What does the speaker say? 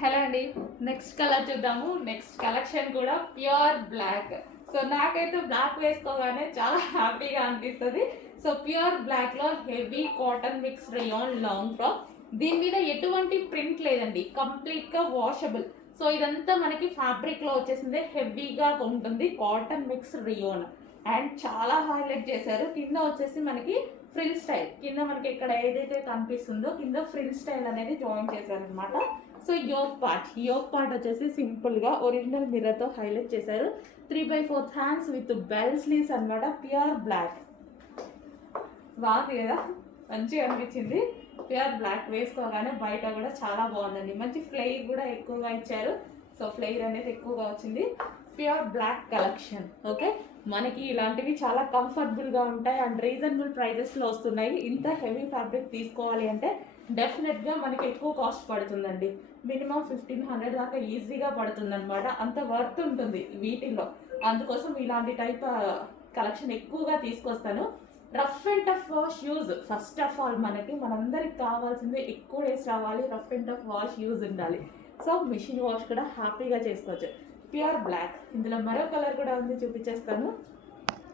Hello అండి. Next colour చూద్దాము. Next collection కూడా ప్యూర్ బ్లాక్. సో నాకైతే బ్లాక్ వేసుకోగానే చాలా హ్యాపీగా అనిపిస్తుంది. సో ప్యూర్ బ్లాక్లో heavy cotton mix rayon long frock. దీని మీద ఎటువంటి ప్రింట్ లేదండి, కంప్లీట్గా వాషబుల్. సో ఇదంతా మనకి ఫ్యాబ్రిక్లో వచ్చేసింది, హెవీగా ఉంటుంది. కాటన్ మిక్స్ రేయాన్ అండ్ చాలా హైలైట్ చేశారు. కింద వచ్చేసి మనకి ఫ్రిల్ స్టైల్, కింద మనకి ఇక్కడ ఏదైతే కనిపిస్తుందో కింద ఫ్రిల్ స్టైల్ అనేది జాయిన్ చేశారు అనమాట. సో యోక్ పార్ట్ వచ్చేసి సింపుల్గా ఒరిజినల్ మిర్రర్తో హైలైట్ చేశారు. 3/4 హ్యాండ్స్ విత్ బెల్ స్లీవ్స్ అనమాట. ప్యూర్ బ్లాక్ బాగుంది కదా, మంచిగా అనిపించింది. ప్యూర్ బ్లాక్ వేసుకోగానే బయట కూడా చాలా బాగుందండి. మంచి ఫ్లేర్ కూడా ఎక్కువగా ఇచ్చారు. సో ఫ్లేర్ అనేది ఎక్కువగా వచ్చింది. Pure black collection. ఓకే, మనకి ఇలాంటివి చాలా కంఫర్టబుల్గా ఉంటాయి అండ్ రీజనబుల్ ప్రైజెస్లో వస్తున్నాయి. ఇంత హెవీ ఫ్యాబ్రిక్ తీసుకోవాలి అంటే డెఫినెట్గా మనకి ఎక్కువ కాస్ట్ పడుతుందండి. మినిమం 1500 దాకా ఈజీగా పడుతుంది అనమాట. అంత వర్త్ ఉంటుంది వీటిల్లో. అందుకోసం ఇలాంటి టైప్ కలెక్షన్ ఎక్కువగా తీసుకొస్తాను. Rough and tough wash use first of all మనందరికి కావాల్సింది ఎక్కువ డేస్ రావాలి. Rough and tough wash use ఉండాలి. సో మిషన్ వాష్ కూడా హ్యాపీగా చేసుకోవచ్చు. Pure black. ఇందులో మరో కలర్ కూడా ఉంది, చూపించేస్తాను.